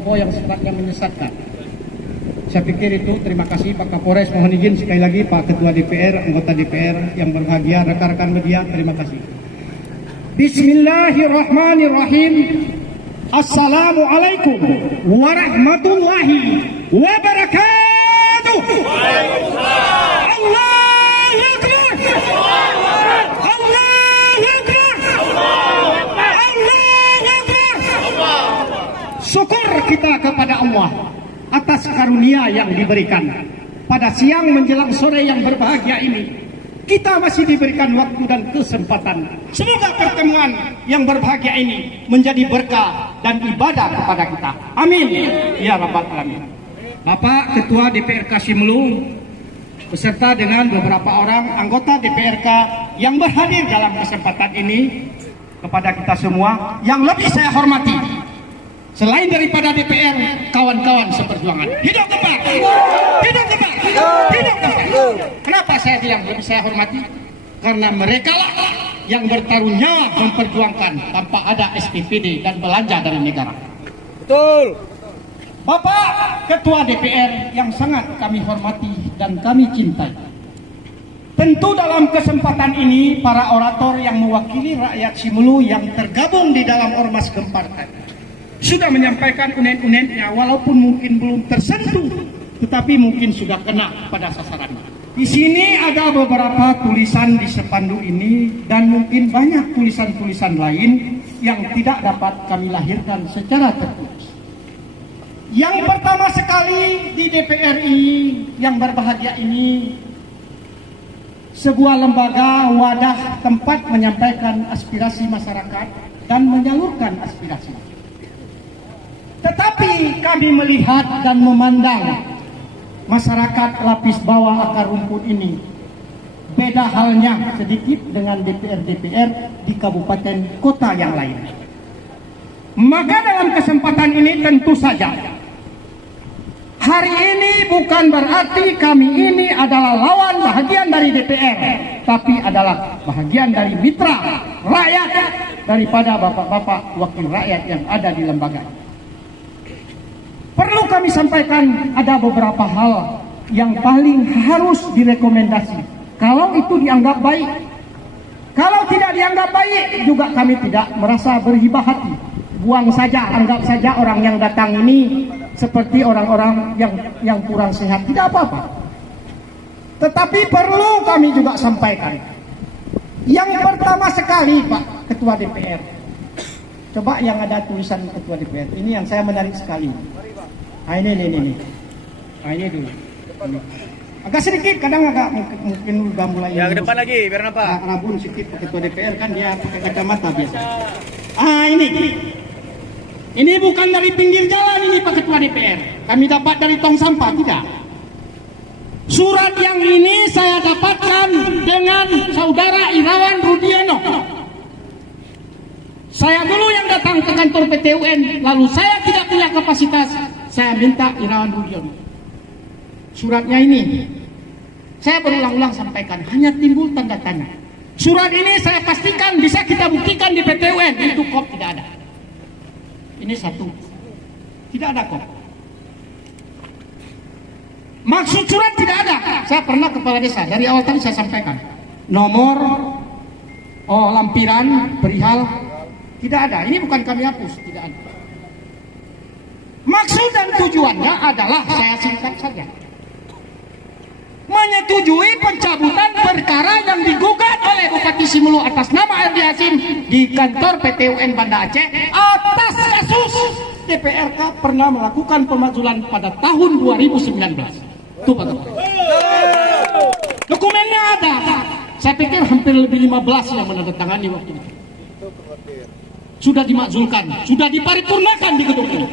info yang sifatnya menyesatkan. Saya pikir itu. Terima kasih Pak Kapolres. Mohon izin sekali lagi Pak Ketua DPR, anggota DPR yang berbahagia, rekan-rekan media, terima kasih. Bismillahirrahmanirrahim. Assalamualaikum warahmatullahi wabarakatuh. Allahu Akbar. Allahu Akbar. Allahu Akbar. Syukur kita kepada Allah atas karunia yang diberikan pada siang menjelang sore yang berbahagia ini. Kita masih diberikan waktu dan kesempatan. Semoga pertemuan yang berbahagia ini menjadi berkah dan ibadah kepada kita. Amin ya rabbal alamin. Bapak Ketua DPRK Simelu beserta dengan beberapa orang anggota DPRK yang berhadir dalam kesempatan ini, kepada kita semua yang lebih saya hormati, selain daripada DPR, kawan-kawan seperjuangan. Hidup Kembar! Hidup Kembar! Hidup Kembar! Kenapa saya bilang lebih saya hormati? Karena mereka lah yang bertaruh nyawa memperjuangkan tanpa ada SPPD dan belanja dari negara. Betul. Bapak Ketua DPR yang sangat kami hormati dan kami cintai. Tentu dalam kesempatan ini para orator yang mewakili rakyat Simelu yang tergabung di dalam Ormas Gempar sudah menyampaikan unen-unennya, walaupun mungkin belum tersentuh, tetapi mungkin sudah kena pada sasarannya. Di sini ada beberapa tulisan di spanduk ini dan mungkin banyak tulisan-tulisan lain yang tidak dapat kami lahirkan secara tertulis. Yang pertama sekali di DPR ini yang berbahagia ini, sebuah lembaga wadah tempat menyampaikan aspirasi masyarakat dan menyalurkan aspirasi. Tetapi kami melihat dan memandang masyarakat lapis bawah akar rumput ini beda halnya sedikit dengan DPR-DPR di kabupaten kota yang lain. Maka dalam kesempatan ini tentu saja hari ini bukan berarti kami ini adalah lawan bahagian dari DPR, tapi adalah bahagian dari mitra rakyat daripada bapak-bapak wakil rakyat yang ada di lembaga. Perlu kami sampaikan ada beberapa hal yang paling harus direkomendasi. Kalau itu dianggap baik, kalau tidak dianggap baik juga kami tidak merasa berhibah hati. Buang saja, anggap saja orang yang datang ini seperti orang-orang yang kurang sehat, tidak apa-apa. Tetapi perlu kami juga sampaikan. Yang pertama sekali Pak Ketua DPR, coba yang ada tulisan Ketua DPR ini yang saya menarik sekali. Nah, ini. Nah, ini dulu. Agak sedikit, kadang agak mungkin udah mulai. Ya, ke depan lagi biar nampak. Rabun sedikit Ketua DPR kan dia pakai kacamata biasa. Ah, ini. Ini bukan dari pinggir jalan ini Pak Ketua DPR. Kami dapat dari tong sampah, tidak. Surat yang ini saya dapatkan dengan saudara Irawan Rudiono. Saya dulu yang datang ke kantor PT UN, lalu saya tidak punya kapasitas, saya minta Irawan Rudiono. Suratnya ini, saya berulang-ulang sampaikan, hanya timbul tanda tanya. Surat ini saya pastikan bisa kita buktikan di PT UN, itu kop tidak ada. Ini satu, tidak ada kop. Maksud surat tidak ada. Saya pernah kepala desa, dari awal tadi saya sampaikan. Nomor, lampiran, perihal, tidak ada. Ini bukan kami hapus, tidak ada. Maksud dan tujuannya adalah, saya singkat saja, menyetujui pencabutan perkara yang digugat oleh Bupati Simelu atas nama Erdi Hasim di kantor PT UN Banda Aceh atas kasus DPRK pernah melakukan pemakzulan pada tahun 2019. Itu Pak Ketua. Dokumennya ada. Saya pikir hampir lebih 15 yang menandatangani waktu itu. Sudah dimakzulkan, sudah diparipurnakan di gedung ini.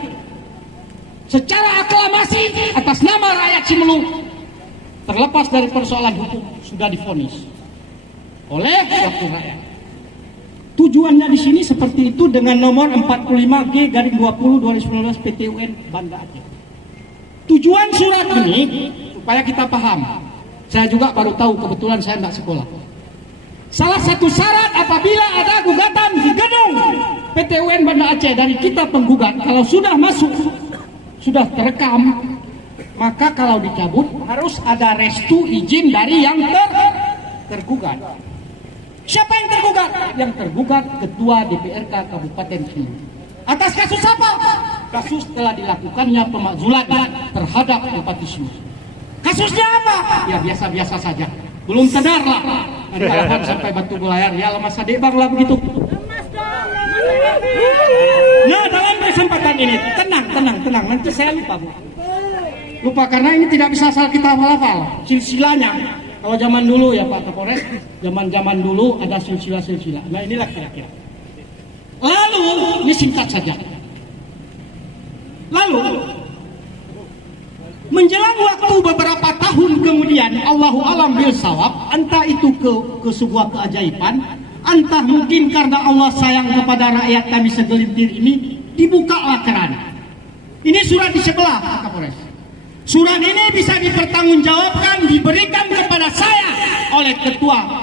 Secara aklamasi atas nama rakyat Simelu, terlepas dari persoalan hukum, sudah divonis oleh wakil rakyat. Tujuannya di sini seperti itu dengan nomor 45G/20/2019 PT UN Banda Aceh. Tujuan surat ini supaya kita paham. Saya juga baru tahu, kebetulan saya tidak sekolah. Salah satu syarat apabila ada gugatan di gedung PT UN Banda Aceh dari kita penggugat, kalau sudah masuk sudah terekam, maka kalau dicabut harus ada restu izin dari yang tergugat. Siapa yang tergugat? Yang tergugat Ketua DPRK Kabupaten Sulu. Atas kasus apa? Kasus telah dilakukannya pemakzulan terhadap Bupati Sulu. Kasusnya apa? Ya biasa-biasa saja. Belum tenar lah. Dari Alvan sampai Batu Belayar. Ya lemas adik bang lah begitu. Nah dalam kesempatan ini tenang. Nanti saya lupa karena ini tidak bisa asal kita hafal silsilahnya. Kalau zaman dulu ya Pak Kapolres, zaman dulu ada silsilah. Nah inilah kira-kira. Lalu ini singkat saja. Lalu menjelang waktu beberapa tahun kemudian, Allahu alam bil shawab, entah itu ke sebuah keajaiban, entah mungkin karena Allah sayang kepada rakyat kami segelintir ini, dibukalah keran. Ini surat di sebelah Pak Kapolres. Surat ini bisa dipertanggungjawabkan, diberikan kepada saya oleh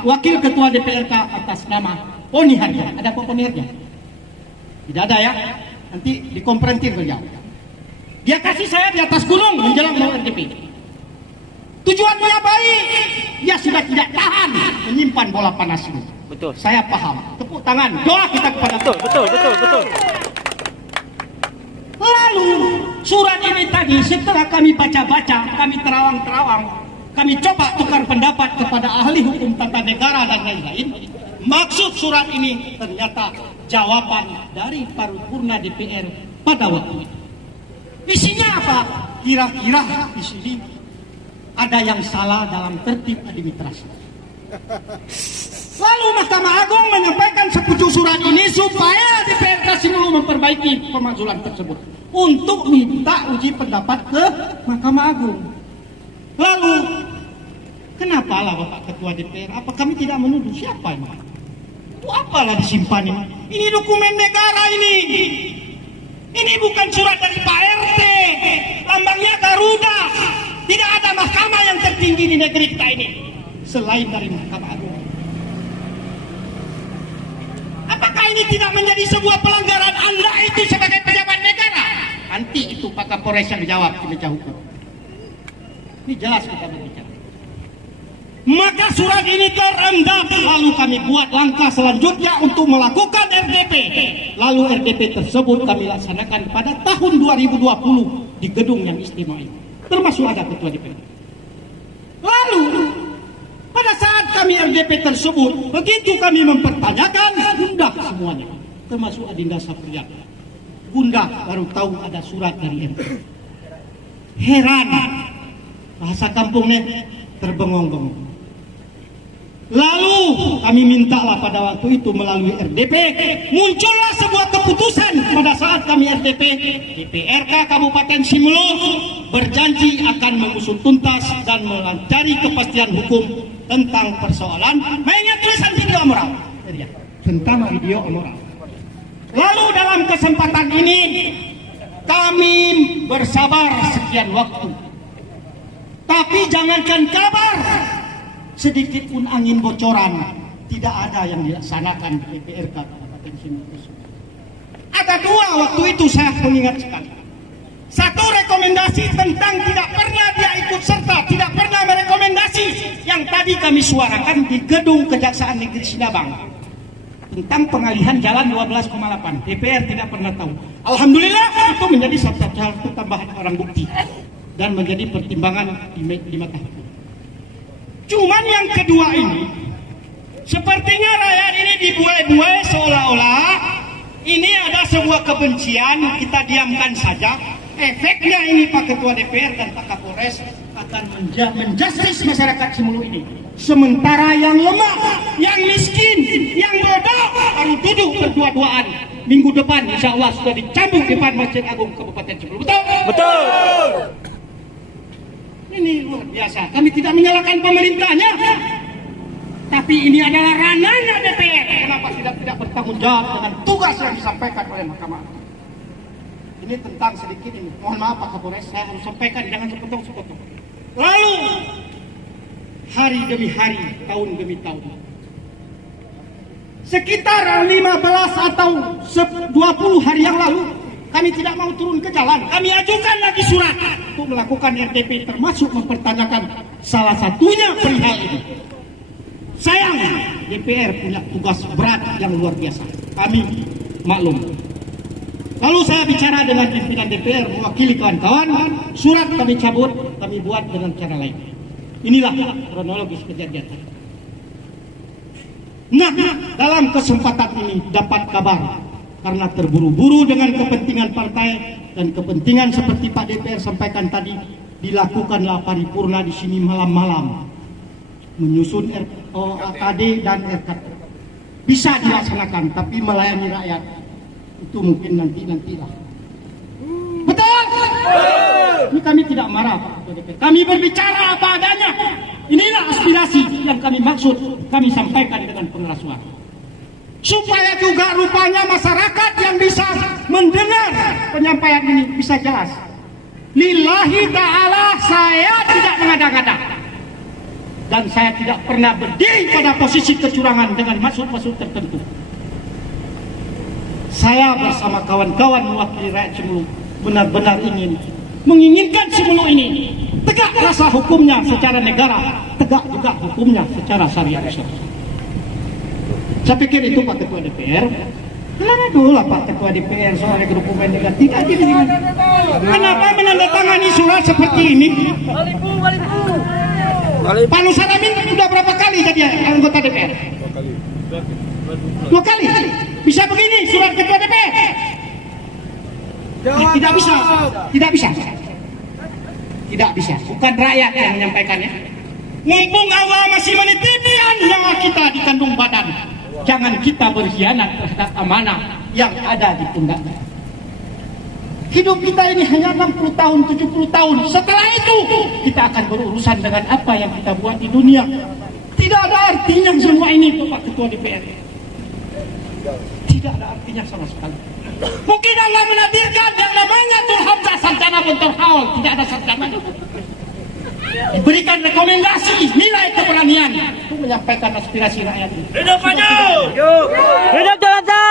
Wakil Ketua DPRK atas nama Poni Harja. Ada apa Poni Harja? Tidak ada ya? Nanti dikomprentir beliau. Dia kasih saya di atas gunung menjelang mau RDP. Tujuannya baik. Dia sudah tidak tahan menyimpan bola panas ini. Betul. Saya paham. Tepuk tangan. Doa kita kepada Betul. Lalu surat ini tadi setelah kami baca-baca, kami terawang-terawang, kami coba tukar pendapat kepada ahli hukum tata negara dan lain-lain. Maksud surat ini ternyata jawaban dari paripurna DPR pada waktu itu. Isinya apa? Kira-kira di sini ada yang salah dalam tertib administrasi. Lalu Mahkamah Agung menyampaikan sepucuk surat ini supaya DPRK Sulu memperbaiki pemakzulan tersebut untuk minta uji pendapat ke Mahkamah Agung. Lalu kenapa lah Bapak Ketua DPR? Apa kami tidak menuduh siapa emang? Itu apalah disimpan ini? Ini dokumen negara ini. Ini bukan surat dari Pak RT. Lambangnya Garuda. Tidak ada mahkamah yang tertinggi di negeri kita ini selain dari Mahkamah Agung. Apakah ini tidak menjadi sebuah pelanggaran Anda itu sebagai pejabat negara? Nanti itu Pak Kapolres yang jawab di meja hukum. Ini jelas kita berbicara. Maka surat ini terendam. Lalu kami buat langkah selanjutnya untuk melakukan RDP. Lalu RDP tersebut kami laksanakan pada tahun 2020 di gedung yang istimewa ini. Termasuk ada Ketua DPR. Lalu pada saat kami RDP tersebut, begitu kami mempertanyakan, gundah semuanya, termasuk Adinda Sapriat. Gundah baru tahu ada surat dari MK. Heran, bahasa kampungnya terbengong-bengong. Lalu kami mintalah pada waktu itu melalui RDP, muncullah sebuah keputusan pada saat kami RDP, DPRK Kabupaten Simelu berjanji akan mengusut tuntas dan mencari kepastian hukum tentang persoalan mainnya tulisan video amoral. Tentang video amoral. Lalu dalam kesempatan ini kami bersabar sekian waktu. Tapi jangankan kabar, sedikit pun angin bocoran tidak ada yang dilaksanakan di DPRK Kabupaten Simelu. Ada dua waktu itu saya mengingat sekali. Satu, rekomendasi tentang tidak pernah dia ikut serta, tidak pernah merekomendasi yang tadi kami suarakan di gedung Kejaksaan Negeri Sidabang tentang pengalihan jalan 12,8. DPR tidak pernah tahu. Alhamdulillah itu menjadi satu tambahan barang bukti dan menjadi pertimbangan di mata hukum. Cuman yang kedua ini, sepertinya rakyat ini dibuai-buai seolah-olah ini ada sebuah kebencian, kita diamkan saja. Efeknya ini Pak Ketua DPR dan Pak Kapolres akan menjustis masyarakat Simelu ini. Sementara yang lemah, yang miskin, yang bodoh baru duduk berdua-duaan. Minggu depan insya Allah sudah dicambuk di depan Masjid Agung Kabupaten Simelu. Betul? Betul. Ini luar biasa. Kami tidak menyalahkan pemerintahnya, tapi ini adalah ranahnya DPR. Kenapa tidak bertanggung jawab dengan tugas yang disampaikan oleh Mahkamah? Ini tentang sedikit ini. Mohon maaf Pak Kapolres, saya harus sampaikan, jangan sepotong-sepotong. Lalu hari demi hari, tahun demi tahun, sekitar 15 atau 20 hari yang lalu, Kami tidak mau turun ke jalan. Kami ajukan lagi surat untuk melakukan RDP, termasuk mempertanyakan salah satunya perihal ini. Sayang, DPR punya tugas berat yang luar biasa. Kami maklum. Lalu saya bicara dengan pimpinan DPR, mewakili kawan-kawan, surat kami cabut, kami buat dengan cara lain. Inilah kronologis kejadian. Nah, dalam kesempatan ini dapat kabar, karena terburu-buru dengan kepentingan partai dan kepentingan seperti Pak DPR sampaikan tadi, dilakukanlah paripurna di sini malam-malam, menyusun AKD dan RKT. Bisa dilaksanakan, tapi melayani rakyat itu mungkin nantilah. Betul? Ini kami tidak marah, Pak DPR. Kami berbicara apa adanya. Inilah aspirasi yang kami maksud, kami sampaikan dengan pengeras suara. Supaya juga rupanya masyarakat yang bisa mendengar penyampaian ini bisa jelas. Lillahi ta'ala, saya tidak mengada-ngada. Dan saya tidak pernah berdiri pada posisi kecurangan dengan maksud-maksud tertentu. Saya bersama kawan-kawan mewakili rakyat Cemulu benar-benar menginginkan Cemulu ini tegak rasa hukumnya secara negara, tegak juga hukumnya secara syariat Islam. Saya pikir itu Pak Ketua DPR. Kenapa dulu lah Pak Ketua DPR soal dokumen negatif aja di sini. Kenapa menandatangani surat seperti ini? Pak Nusaramin sudah berapa kali jadi anggota DPR? 2 kali. Bisa begini surat Ketua DPR? Tidak bisa. Tidak bisa. Bukan rakyat yang menyampaikannya. Mumpung Allah masih menitipi nyawa kita di kandung badan, jangan kita berkhianat terhadap amanah yang ada di pundaknya. Hidup kita ini hanya 60 tahun, 70 tahun. Setelah itu kita akan berurusan dengan apa yang kita buat di dunia. Tidak ada artinya semua ini, Pak Ketua DPR. Tidak ada artinya sama sekali. Mungkin Allah menakdirkan yang namanya Turhamzah Sarjana Bentor Haul, tidak ada sarjana. Diberikan rekomendasi, nilai keberanian untuk menyampaikan aspirasi rakyat. Hidup maju! Hidup Jakarta!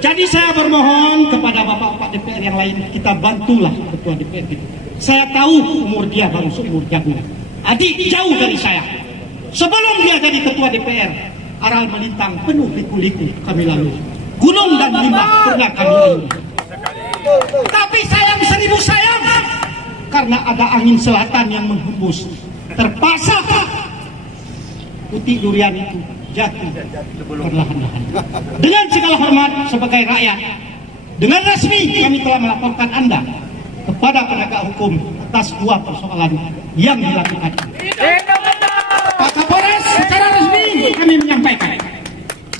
Jadi saya bermohon kepada bapak-bapak DPR yang lain, kita bantulah Ketua DPR kita. Saya tahu umur dia baru seumur jagung. Adik jauh dari saya. Sebelum dia jadi Ketua DPR, aral melintang penuh liku-liku kami lalui. Gunung dan limbah pernah kami lalui. Tapi sayang seribu sayang, karena ada angin selatan yang menghembus, terpaksa putih durian itu jatuh perlahan-lahan. Dengan segala hormat sebagai rakyat, dengan resmi kami telah melaporkan Anda kepada penegak hukum atas 2 persoalan yang dilakukan. Pak Kapolres, secara resmi kami menyampaikan,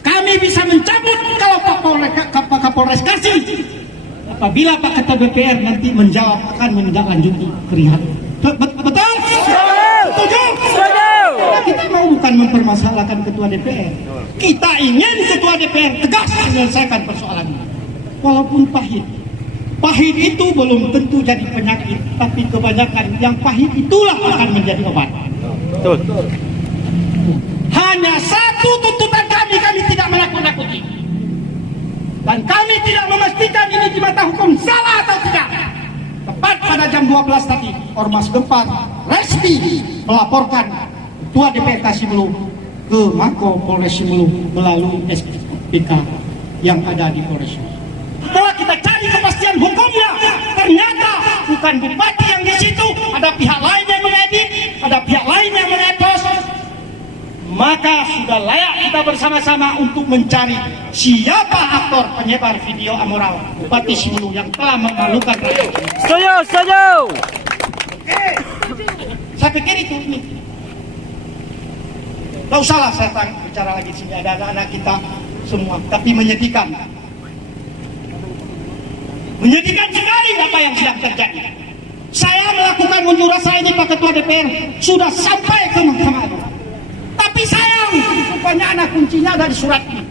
kami bisa mencabut kalau Pak Kapolres kasih. Apabila Pak Ketua DPR nanti menjawab akan menindaklanjuti perihal. Betul? Setuju? Kita mau bukan mempermasalahkan Ketua DPR. Kita ingin Ketua DPR tegas menyelesaikan persoalan ini. Walaupun pahit. Pahit itu belum tentu jadi penyakit, tapi kebanyakan yang pahit itulah akan menjadi obat. Betul. Hanya satu tuntutan kami tidak menakut-nakuti. Dan kami tidak memastikan ini di mata hukum salah atau tidak. Tepat pada jam 12 tadi, Ormas Gempar resmi melaporkan Ketua DPR Cemulu ke Mako Polres Cemulu melalui SPK yang ada di Polres. Setelah kita cari kepastian hukumnya, ternyata bukan bupati yang di situ, ada pihak lain yang mengedit, ada pihak lain yang mengetos. Maka sudah layak kita bersama-sama untuk mencari siapa aktor penyebar video amoral Bupati Cemulu yang telah memalukan rakyat. Setuju. Saya pikir itu ini. Tak usahlah saya bicara lagi di sini, ada anak-anak kita semua, tapi menyedihkan. Menyedihkan sekali apa yang sedang terjadi. Saya melakukan unjuk rasa ini Pak Ketua DPR sudah sampai ke Mahkamah Agung. Tapi sayang, rupanya anak kuncinya ada di surat ini.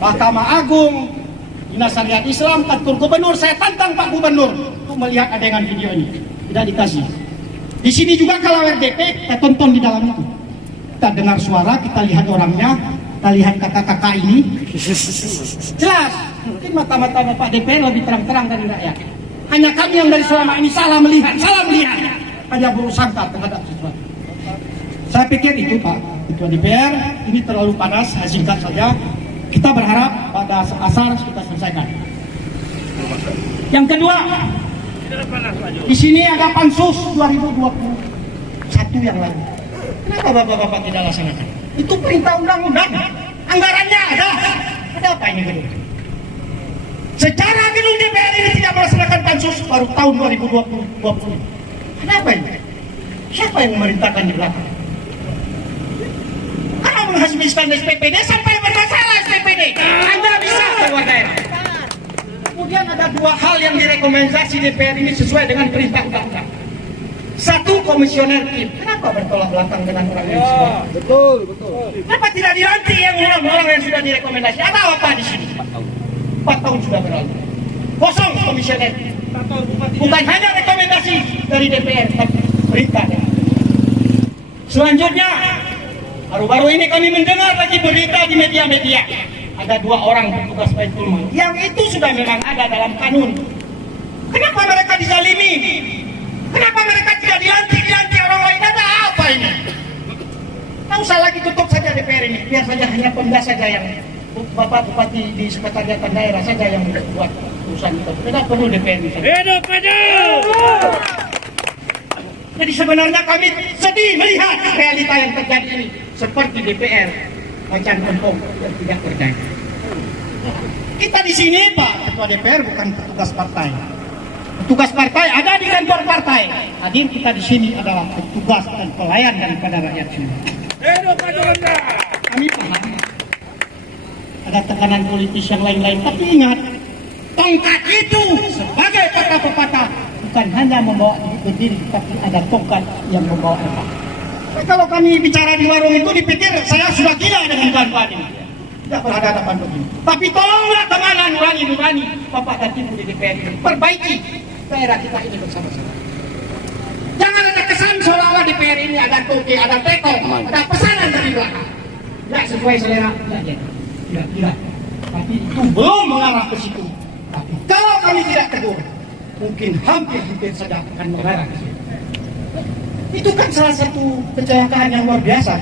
Mahkamah Agung, Dinas Syariat Islam, Kantor Gubernur, saya tantang Pak Gubernur untuk melihat adegan video ini. Tidak dikasih. Di sini juga kalau RDP, kita tonton di dalam itu. Kita dengar suara, kita lihat orangnya, Kita lihat kakak-kakak ini. Jelas, mungkin mata-mata Bapak DPR lebih terang-terang dari rakyat. Hanya kami yang dari selama ini salah melihat. Hanya bersangka terhadap sesuatu. Saya pikir itu Pak Ketua DPR, ini terlalu panas, singkat saja. Kita berharap pada asar kita selesaikan. Yang kedua, di sini ada pansus 2021 yang lalu. Kenapa bapak-bapak tidak laksanakan? Itu perintah undang-undang, anggarannya ada. Ada apa ini gedung? Secara gedung DPR ini tidak melaksanakan pansus baru tahun 2020. Kenapa ini? Siapa yang memerintahkan di belakang? Kalau menghabiskan SPPD sampai bermasalah SPPD, Anda bisa keluar daerah. Kemudian ada dua hal yang direkomendasi DPR ini sesuai dengan perintah undang-undang. Satu, komisioner tim. Kenapa bertolak belakang dengan orang yang sudah? Betul. Kenapa tidak dilantik yang orang-orang yang sudah direkomendasi? Ada apa di sini? 4 tahun sudah berlalu. Kosong komisioner. Bukan hanya rekomendasi dari DPR, tapi perintah. Selanjutnya, baru-baru ini kami mendengar lagi berita di media-media. Ada 2 orang petugas Baitul Mal. Yang itu sudah memang ada dalam kanun. Kenapa mereka dizalimi? Kenapa mereka tidak dilantik orang lain? Ada apa ini? Tak usah lagi tutup saja DPR ini. Biar saja hanya Pemda saja yang Bapak Bupati di sekretariatan daerah saja yang membuat urusan itu. Tidak perlu DPR ini. Hidup maju! Jadi sebenarnya kami sedih melihat realita yang terjadi ini. Seperti DPR macan kempong yang tidak berdaya. Kita di sini Pak Ketua DPR bukan petugas partai. Petugas partai ada di kantor partai. Hadir kita di sini adalah petugas dan pelayan daripada rakyat sini. Kami paham ada tekanan politis yang lain-lain, tapi ingat, tongkat itu sebagai kata pepatah bukan hanya membawa berdiri, tapi ada tongkat yang membawa efek. Kalau kami bicara di warung itu dipikir saya sudah gila dengan bahan-bahan ini. Tidak berhadapan begini. Tapi tolonglah teman nurani Bapak dan Ibu di DPR ini perbaiki daerah kita ini bersama-sama. Jangan ada kesan seolah-olah DPR ini ada toke, ada teko, ada pesanan dari belakang. Tidak sesuai selera, tidak. Tapi itu belum mengarah ke situ. Tapi kalau kami tidak tegur, mungkin hampir saja akan mengarah ke situ. Itu kan salah satu kecelakaan yang luar biasa.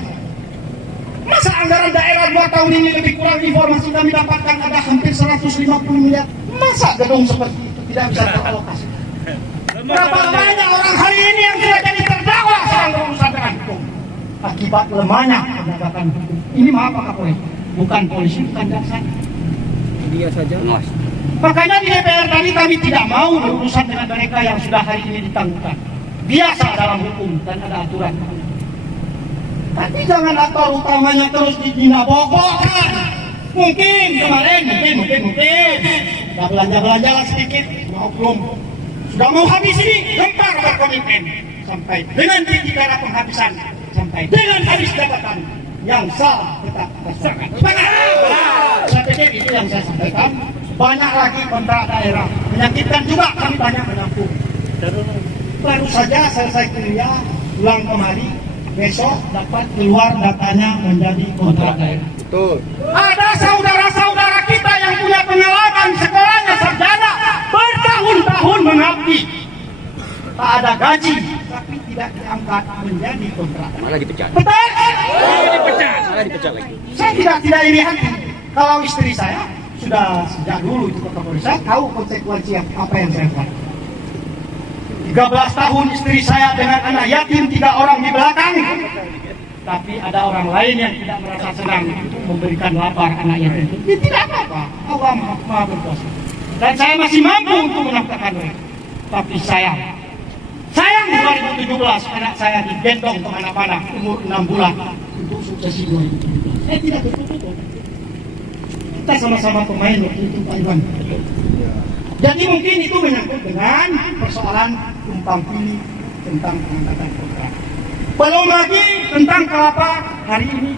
Masa anggaran daerah 2 tahun ini lebih kurang informasi kami dapatkan ada hampir 150 miliar. Masa gedung seperti itu tidak bisa teralokasi? Berapa banyak orang hari ini yang sudah jadi terdakwa sedang berurusan dengan hukum akibat lemahnya penegakan hukum. Ini maaf Pak Kapolri, bukan polisi, bukan jaksa. Dia saja. Makanya di DPR tadi kami tidak mau berurusan dengan mereka yang sudah hari ini ditangguhkan. Biasa dalam hukum dan ada aturan. Tapi jangan aktor utamanya terus dibina-bokokkan. Mungkin kemarin, mungkin sudah belanja sedikit, mau belum sudah mau habis ini, gempar berkomitmen sampai dengan tinggi darah penghabisan, sampai dengan habis jabatan yang sah tetap laksanakan. Saya pikir itu yang saya sampaikan. Banyak lagi kontrak daerah menyakitkan juga, kami banyak menampung. Baru saja selesai kuliah, pulang kemari, besok dapat keluar datanya menjadi kontrak daerah. Betul. Ada saudara-saudara kita yang punya pengalaman sekolahnya sarjana bertahun-tahun mengabdi, tak ada gaji, tapi tidak diangkat menjadi kontrak. Malah dipecat. Betul? Malah dipecat lagi. Saya tidak iri hati. Kalau istri saya sudah sejak dulu itu Kapolri, saya tahu konsekuensi apa yang saya buat. 13 tahun istri saya dengan anak yatim 3 orang di belakang. Tapi ada orang lain yang tidak merasa senang untuk memberikan lapar anak yatim. Ini tidak apa-apa. Allah Maha berkuasa. Dan saya masih mampu untuk menafkahkan mereka. Tapi sayang 2017 anak saya digendong kemana-mana umur 6 bulan untuk suksesi 2017. Saya tidak tutup-tutup. Kita sama-sama pemain waktu itu Pak Iwan. Jadi mungkin itu menyangkut dengan persoalan tumpang pilih tentang pengangkatan kontrak. Belum lagi tentang kelapa hari ini.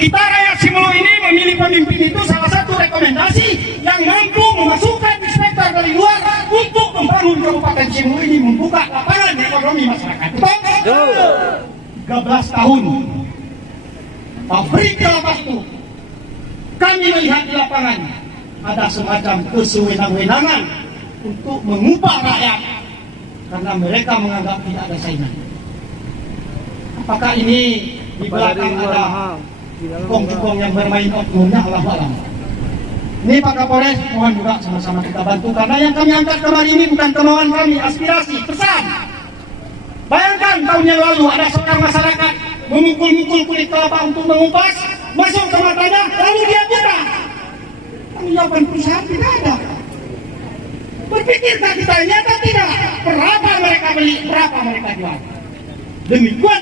Kita rakyat Simelu ini memilih pemimpin itu salah satu rekomendasi yang mampu memasukkan inspektor dari luar untuk membangun Kabupaten Simelu ini, membuka lapangan ekonomi masyarakat. 13 tahun. pabrik kelapa itu. Kami melihat di lapangan ada semacam kesewenang-wenangan untuk mengupah rakyat karena mereka menganggap tidak ada saingan. Apakah ini di belakang ada kong-kong yang bermain oknumnya? Allah alam. Ini Pak Kapolres, mohon juga sama-sama kita bantu karena yang kami angkat kemarin ini bukan kemauan kami, aspirasi, pesan. Bayangkan tahun yang lalu ada seorang masyarakat memukul-mukul kulit kelapa untuk mengupas, masuk ke matanya, lalu dia buta. Tanggung jawaban perusahaan tidak ada. Berpikirkah kita ini atau tidak? Berapa mereka beli, berapa mereka jual? Demikian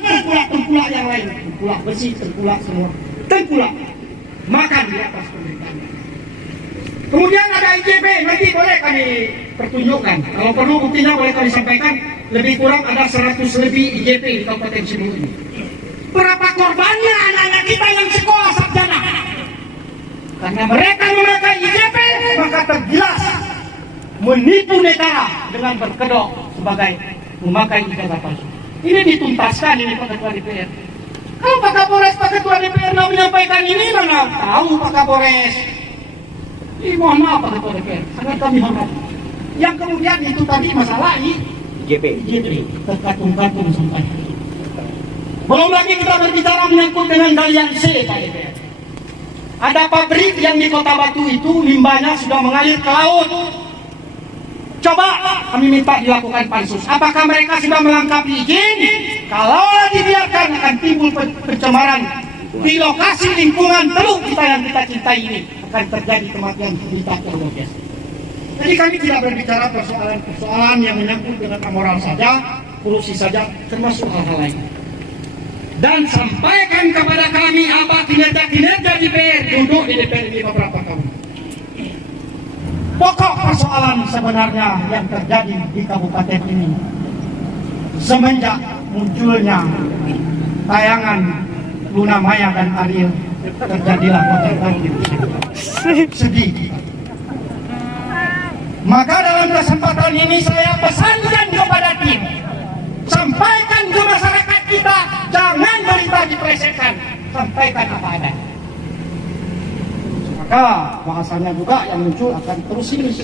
tengkulak yang lain, tengkulak besi, tengkulak semua, tengkulak makan di atas pemerintahan. Kemudian ada IJP, nanti boleh kami pertunjukkan. Kalau perlu buktinya boleh kami sampaikan. Lebih kurang ada 100 lebih IJP di Kabupaten Sibolga ini. Berapa korbannya anak-anak kita yang sekolah sarjana? Karena mereka memakai IJP, maka terjelas menipu negara dengan berkedok sebagai memakai ijazah palsu. Ini dituntaskan ini Pak Ketua DPR. Kalau Pak Kapolres, Pak Ketua DPR mau menyampaikan ini, mana tahu Pak Kapolres. Mohon maaf Pak Ketua DPR, sangat kami hormati. Yang kemudian itu tadi masalah IJP terkatung-katung sampai. Belum lagi kita berbicara menyangkut dengan galian C Pak DPR. Ada pabrik yang di Kota Batu itu limbahnya sudah mengalir ke laut. Coba kami minta dilakukan pansus. Apakah mereka sudah melengkapi izin? Kalau dibiarkan akan timbul pencemaran di lokasi lingkungan Teluk kita yang kita cintai ini, akan terjadi kematian berita yang luar biasa. Jadi kami tidak berbicara persoalan-persoalan yang menyangkut dengan amoral saja, polusi saja, termasuk hal-hal lain. Dan sampaikan kepada kami apa kinerja DPR, duduk di DPR ini beberapa tahun. Pokok persoalan sebenarnya yang terjadi di kabupaten ini semenjak munculnya tayangan Luna Maya dan Ariel, terjadilah kota banjir. Sedih. Maka dalam kesempatan ini saya pesankan kepada tim, sampaikan ke masyarakat kita, jangan berita dipelesetkan, sampaikan apa ada. Maka bahasanya juga yang muncul akan terus sinis.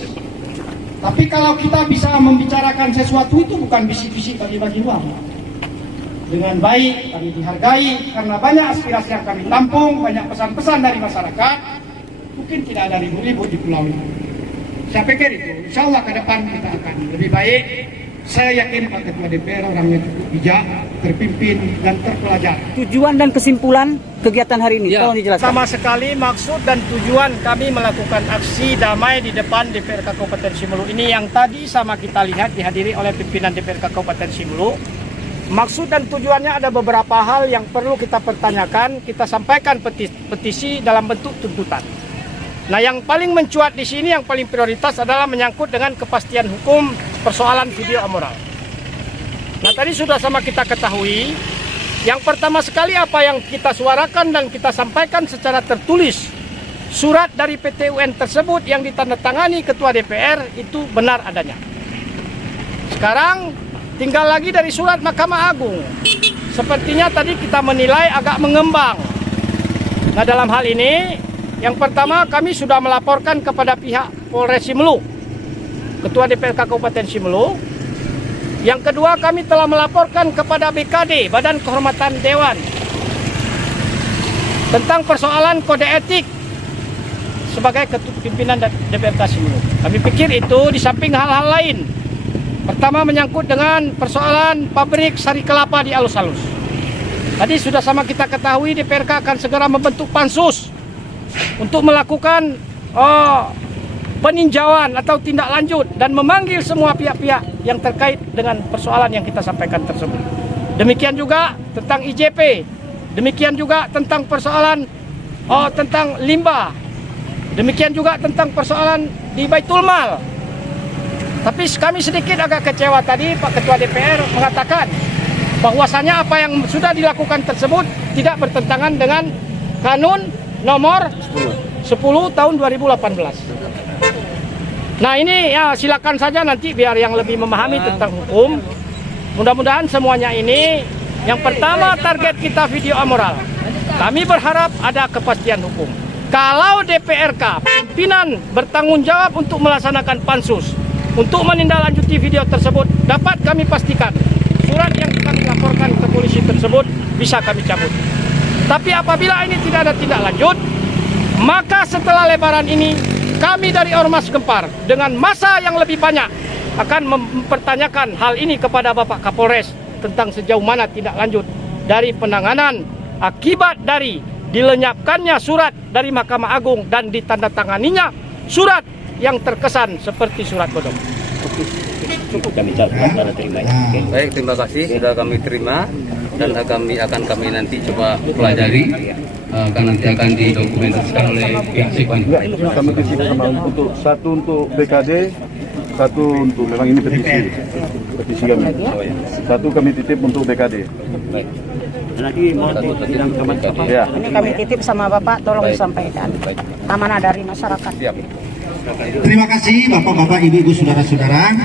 Tapi kalau kita bisa membicarakan sesuatu itu bukan bisik-bisik bagi-bagi uang. Dengan baik, kami dihargai karena banyak aspirasi yang kami tampung, banyak pesan-pesan dari masyarakat. Mungkin tidak ada ribut-ribut di pulau ini. Saya pikir itu, insya Allah ke depan kita akan lebih baik. Saya yakin Pak Ketua DPR orangnya cukup bijak, terpimpin, dan terpelajar. Tujuan dan kesimpulan kegiatan hari ini, tolong dijelaskan. Sama sekali maksud dan tujuan kami melakukan aksi damai di depan DPRK Kabupaten Sibolga ini yang tadi sama kita lihat dihadiri oleh pimpinan DPRK Kabupaten Sibolga. Maksud dan tujuannya ada beberapa hal yang perlu kita pertanyakan, kita sampaikan petisi dalam bentuk tuntutan. Nah, yang paling mencuat di sini, yang paling prioritas adalah menyangkut dengan kepastian hukum persoalan video amoral. Nah, tadi sudah sama kita ketahui, yang pertama sekali apa yang kita suarakan dan kita sampaikan secara tertulis, surat dari PT UN tersebut yang ditandatangani Ketua DPR itu benar adanya. Sekarang tinggal lagi dari surat Mahkamah Agung. Sepertinya tadi kita menilai agak mengembang. Nah, dalam hal ini, yang pertama kami sudah melaporkan kepada pihak Polres Sibolga, Ketua DPRK Kabupaten Sibolga. Yang kedua kami telah melaporkan kepada BKD, Badan Kehormatan Dewan, tentang persoalan kode etik sebagai pimpinan DPRK Sibolga. Kami pikir itu di samping hal-hal lain. Pertama menyangkut dengan persoalan pabrik sari kelapa di alus-alus. Tadi sudah sama kita ketahui DPRK akan segera membentuk pansus untuk melakukan peninjauan atau tindak lanjut dan memanggil semua pihak-pihak yang terkait dengan persoalan yang kita sampaikan tersebut. Demikian juga tentang IJP, demikian juga tentang persoalan tentang limbah, demikian juga tentang persoalan di Baitul Mal. Tapi kami sedikit agak kecewa tadi Pak Ketua DPR mengatakan bahwasanya apa yang sudah dilakukan tersebut tidak bertentangan dengan Kanun nomor 10 tahun 2018. Nah, ini ya silakan saja nanti biar yang lebih memahami tentang hukum. Mudah-mudahan semuanya ini Yang pertama, target kita video amoral. Kami berharap ada kepastian hukum. Kalau DPRK, pimpinan bertanggung jawab untuk melaksanakan pansus, untuk menindaklanjuti video tersebut, dapat kami pastikan surat yang kami laporkan ke polisi tersebut bisa kami cabut. Tapi apabila ini tidak ada tindak lanjut, maka setelah Lebaran ini, kami dari Ormas Gempar dengan massa yang lebih banyak akan mempertanyakan hal ini kepada Bapak Kapolres tentang sejauh mana tindak lanjut dari penanganan akibat dari dilenyapkannya surat dari Mahkamah Agung dan ditandatanganinya surat yang terkesan seperti surat bodong. Baik, terima kasih sudah kami terima dan kami nanti coba pelajari, nanti akan didokumentasikan oleh pihak Sekwan. Kami titip sama untuk satu untuk BKD, satu untuk memang ini petisi kami. Satu kami titip untuk BKD. Ya. Ini kami titip sama Bapak, tolong disampaikan. Amanah dari masyarakat. Siap. Terima kasih Bapak-bapak, Ibu-ibu, saudara-saudara.